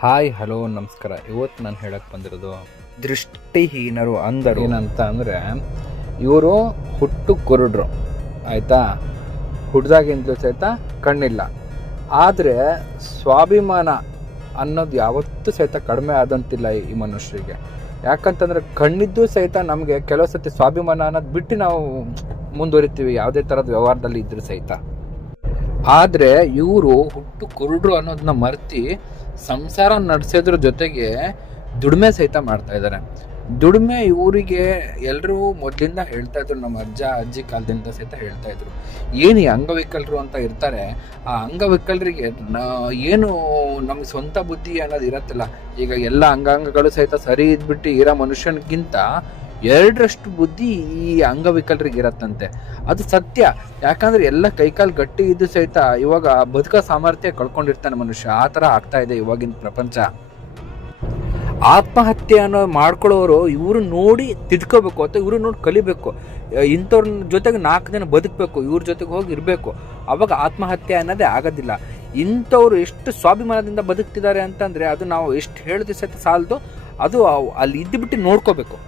Hi hello ನಮಸ್ಕಾರ. ಇವತ್ತು ನಾನು ಹೇಳಕ್ಕೆ ಬಂದಿರೋದು ದೃಷ್ಟಿಹೀನರು ಅಂದರು ಏನಂತ ಅಂದರೆ, ಇವರು ಹುಟ್ಟು ಕುರುಡ್ರು ಆಯಿತಾ, ಹುಡ್ದಾಗಿಂದಲೂ ಸಹಿತ ಕಣ್ಣಿಲ್ಲ. ಆದರೆ ಸ್ವಾಭಿಮಾನ ಅನ್ನೋದು ಯಾವತ್ತೂ ಸಹಿತ ಕಡಿಮೆ ಆದಂತಿಲ್ಲ ಈ ಮನುಷ್ಯರಿಗೆ. ಯಾಕಂತಂದರೆ ಕಣ್ಣಿದ್ದು ಸಹಿತ ನಮಗೆ ಕೆಲವು ಸತಿ ಸ್ವಾಭಿಮಾನ ಅನ್ನೋದು ಬಿಟ್ಟು ನಾವು ಮುಂದುವರಿತೀವಿ ಯಾವುದೇ ಥರದ ವ್ಯವಹಾರದಲ್ಲಿ ಇದ್ರೂ ಸಹಿತ. ಆದರೆ ಇವರು ಹುಟ್ಟು ಕುರುಡ್ರು ಅನ್ನೋದನ್ನ ಮರೆತು ಸಂಸಾರ ನಡೆಸೋದ್ರ ಜೊತೆಗೆ ದುಡಿಮೆ ಸಹಿತ ಮಾಡ್ತಾ ಇದ್ದಾರೆ. ದುಡಿಮೆ ಇವರಿಗೆ ಎಲ್ಲರೂ ಮೊದಲಿಂದ ಹೇಳ್ತಾ ಇದ್ರು, ನಮ್ಮ ಅಜ್ಜ ಅಜ್ಜಿ ಕಾಲದಿಂದ ಸಹಿತ ಹೇಳ್ತಾ ಇದ್ರು. ಏನು ಈ ಅಂಗವಿಕಲರು ಅಂತ ಇರ್ತಾರೆ, ಆ ಅಂಗವಿಕಲರಿಗೆ ಏನು ನಮಗೆ ಸ್ವಂತ ಬುದ್ಧಿ ಅನ್ನೋದು ಇರತ್ತಿಲ್ಲ. ಈಗ ಎಲ್ಲ ಅಂಗಾಂಗಗಳು ಸಹಿತ ಸರಿ ಇದ್ಬಿಟ್ಟು ಇರೋ ಮನುಷ್ಯನಿಗಿಂತ 2ರಷ್ಟು ಬುದ್ಧಿ ಈ ಅಂಗವಿಕಲರಿಗೆ ಇರತ್ತಂತೆ. ಅದು ಸತ್ಯ. ಯಾಕಂದ್ರೆ ಎಲ್ಲ ಕೈಕಾಲು ಗಟ್ಟಿ ಇದ್ದು ಸಹಿತ ಇವಾಗ ಬದುಕೋ ಸಾಮರ್ಥ್ಯ ಕಳ್ಕೊಂಡಿರ್ತಾನೆ ಮನುಷ್ಯ. ಆ ಥರ ಆಗ್ತಾ ಇದೆ ಇವಾಗಿನ ಪ್ರಪಂಚ. ಆತ್ಮಹತ್ಯೆ ಅನ್ನೋ ಮಾಡ್ಕೊಳ್ಳೋರು ಇವರು ನೋಡಿ ತಿದ್ಕೋಬೇಕು ಅಥವಾ ಇವರು ನೋಡಿ ಕಲಿಬೇಕು. ಇಂಥವ್ರ ಜೊತೆಗೆ 4 ಜನ ಬದುಕಬೇಕು, ಇವ್ರ ಜೊತೆಗೆ ಹೋಗಿ ಇರಬೇಕು. ಅವಾಗ ಆತ್ಮಹತ್ಯೆ ಅನ್ನೋದೇ ಆಗೋದಿಲ್ಲ. ಇಂಥವ್ರು ಎಷ್ಟು ಸ್ವಾಭಿಮಾನದಿಂದ ಬದುಕ್ತಿದ್ದಾರೆ ಅಂತಂದರೆ ಅದು ನಾವು ಎಷ್ಟು ಹೇಳಿದ ಸಹಿತ ಸಾಲದು. ಅದು ಅಲ್ಲಿ ಇದ್ದುಬಿಟ್ಟು ನೋಡ್ಕೋಬೇಕು.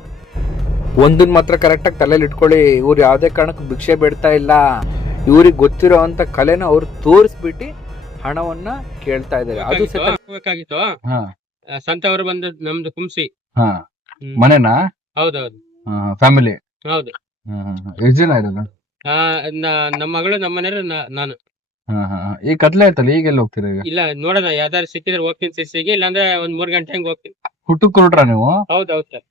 ಒಂದನ್ನು ಮಾತ್ರ ಕರೆಕ್ಟಾಗಿ ತಲೆಯಲ್ಲಿ ಇಟ್ಕೊಳ್ಳಿ, ಇವ್ರು ಯಾವುದೇ ಕಾರಣಕ್ಕೂ ಭಿಕ್ಷೆ ಬೇಡ್ತಾ ಇಲ್ಲ. ಇವ್ರಿಗೆ ಗೊತ್ತಿರೋ ಅಂತ ಕಲೆನ ಅವ್ರು ತೋರಿಸ್ಬಿಟ್ಟು ಹಣವನ್ನ ಕೇಳ್ತಾ ಇದ್ದಾರೆ. ಅದು ಬೇಕಾಗಿತ್ತು. ಸಂತವರು ಬಂದ ನಮ್ದು ಕುಂಸಿ ಮನೆನಾ? ಹೌದೌದು, ಫ್ಯಾಮಿಲಿ. ಹೌದು. ಎಷ್ಟು ಜನ ಇರೋದು? ನಮ್ಮ ಮಗಳು, ನಮ್ಮ ಮನೆಯವರು, ನಾನು. ಈ ಕತ್ಲೆ ಆಯ್ತಲ್ಲ, ಈಗೆಲ್ಲ ಹೋಗ್ತೀರಾ? ಇಲ್ಲ, ನೋಡೋಣ ಯಾವ್ದಾರು ಸಿಕ್ಕಿದ್ರೆ ಹೋಗ್ತೀನಿ ಸಿರ್ಸಿಗೆ, ಇಲ್ಲಾಂದ್ರೆ ಒಂದ್ 3 ಗಂಟೆ ಹಂಗೆ ಹೋಗ್ತೀನಿ. ಹುಟ್ಟು ಕುರುಡ್ರ ನೀವು? ಹೌದೌದು ಸರ್.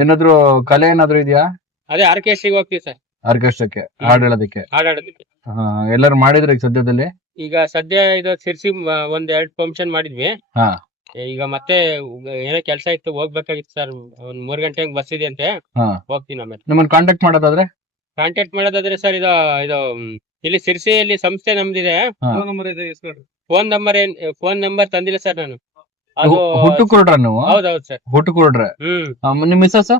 ಏನಾದ್ರು ಕಲೆ ಏನಾದ್ರು ಇದೆಯಾ? ಅದೇ ಆರ್ಕೆಸ್ಟ್ರಿಗೆ ಹೋಗ್ತೀವಿ ಸರ್. ಆರ್ಕೆಸ್ಟ್ರಾಕ್ಕೆ ಹಾಡು ಹೇಳೋದಕ್ಕೆ? ಹಾಡಾಡೋದಕ್ಕೆ. ಎಲ್ಲರೂ ಮಾಡಿದ್ರೆ ಈಗ ಸದ್ಯದಲ್ಲಿ? ಈಗ ಸದ್ಯ ಇದು ಸಿರ್ಸಿ 1-2 ಫಂಕ್ಷನ್ ಮಾಡಿದ್ವಿ. ಈಗ ಮತ್ತೆ ಏನೋ ಕೆಲಸ ಇತ್ತು, ಹೋಗ್ಬೇಕಾಗಿತ್ತು ಸರ್. ಒಂದ್ 3 ಗಂಟೆ ಹಂಗೆ ಬಸ್ ಇದೆ ಅಂತೆ, ಹೋಗ್ತೀನಿ. ಆಮೇಲೆ ನಿಮ್ಮನ್ನ ಕಾಂಟ್ಯಾಕ್ಟ್ ಮಾಡೋದಾದ್ರೆ ಸರ್, ಇದು ಇಲ್ಲಿ ಸಿರ್ಸಿಯಲ್ಲಿ ಸಂಸ್ಥೆ ನಮ್ದಿದೆ. ಫೋನ್ ನಂಬರ್ ತಂದಿಲ್ಲ ಸರ್ ನಾನು. ಅದು ಹುಟ್ಟು ಕುರುಡ್ರ ನೀವು? ಹೌದೌದು ಸರ್, ಹುಟ್ಟು ಕುರುಡ್ರೆ. ನಿಮ್ ಮಿಸ್ಸಸ್?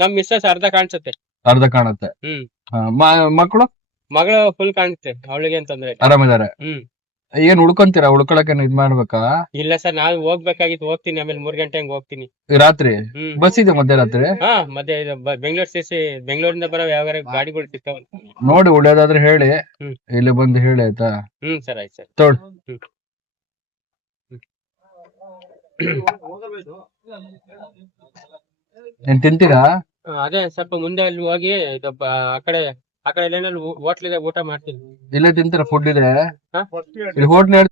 ನಮ್ ಮಿಸ್ಸಸ್ ಅರ್ಧ ಕಾಣಿಸುತ್ತೆ. ಅರ್ಧ ಕಾಣುತ್ತೆ. ಮಕ್ಕಳು? ಮಗಳು ಫುಲ್ ಕಾಣುತ್ತೆ, ಅವಳಿಗೆ ಅಂತಂದ್ರೆ ಆರಾಮಿದ್ದಾರೆ. ಏನ್ ಉಳ್ಕೊಂತೀರಾ? ಉಳ್ಕೊಳಕ್ ಇದ್ ಮಾಡ್ಬೇಕಾ? ಇಲ್ಲ ಸರ್, ನಾನು ಹೋಗ್ಬೇಕಾಗಿತ್ತು, ಹೋಗ್ತೀನಿ. ಆಮೇಲೆ 3 ಗಂಟೆ ಹಂಗೆ ಹೋಗ್ತೀನಿ. ರಾತ್ರಿ ಬಸ್ ಇದೆ ಮಧ್ಯರಾತ್ರಿ? ಮತ್ತೆ ಬೆಂಗಳೂರು ಸಿರ್ಸಿ, ಬೆಂಗಳೂರಿಂದ ಬರೋ ಯಾವ ಗಾಡಿಗಳು ಸಿಗ್ತಾವ ನೋಡಿ. ಉಳಿಯೋದಾದ್ರೆ ಹೇಳಿ, ಇಲ್ಲಿ ಬಂದು ಹೇಳಿ ಆಯ್ತಾ? ಸರ್, ಆಯ್ತು ಸರ್. ತೋಡ್ ಏನ್ ತಿಂತೀರಾ? ಅದೇ ಸ್ವಲ್ಪ ಮುಂದೆ ಅಲ್ಲಿ ಹೋಗಿ ಆ ಕಡೆ ಏನಾದ್ರು ಹೋಟ್ಲಿದೆ, ಊಟ ಮಾಡ್ತೀನಿ. ಇಲ್ಲೇ ತಿಂತೀರಾ? ಫುಡ್ ಇದೆ ಇಲ್ಲಿ ಹೋಟ್ಲ್?